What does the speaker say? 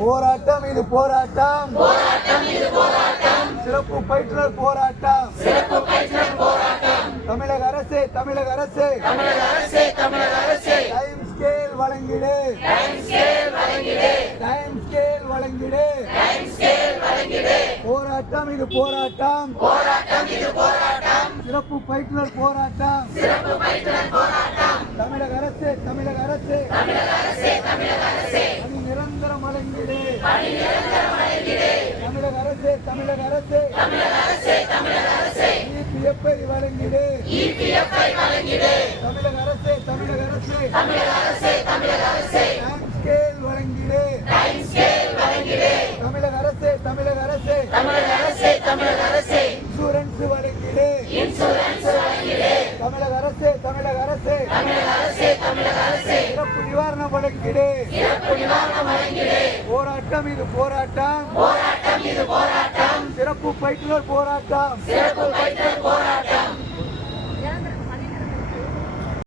போராட்டம் இது போராட்டம், சிறப்பு பயிற்றுனர் போராட்டம், தமிழக அரசு தமிழக அரசு டைம் ஸ்கேல் வழங்கிடு, டைம் ஸ்கேல் வழங்கிடு. போராட்டம் இது போராட்டம், சிறப்பு பயிற்றுனர் போராட்டம், தமிழக அரசு தமிழக அரசு பணி நிரந்தரம் வழங்கிடு, தமிழக அரசு தமிழக அரசு இபிஎஃப்ஐ வழங்கிடு, தமிழக அரசு தமிழக அரசு டைம் ஸ்கேல் வழங்கிடு, தமிழக அரசு தமிழக அரசு இன்சூரன்ஸ் வழங்கிடு, தமிழக அரசு தமிழக அரசு சிறப்பு நிவாரணம் வழங்கிடு. போராட்டம் இது போராட்டம், சிறப்பு பயிற்றுனர் போராட்டம்,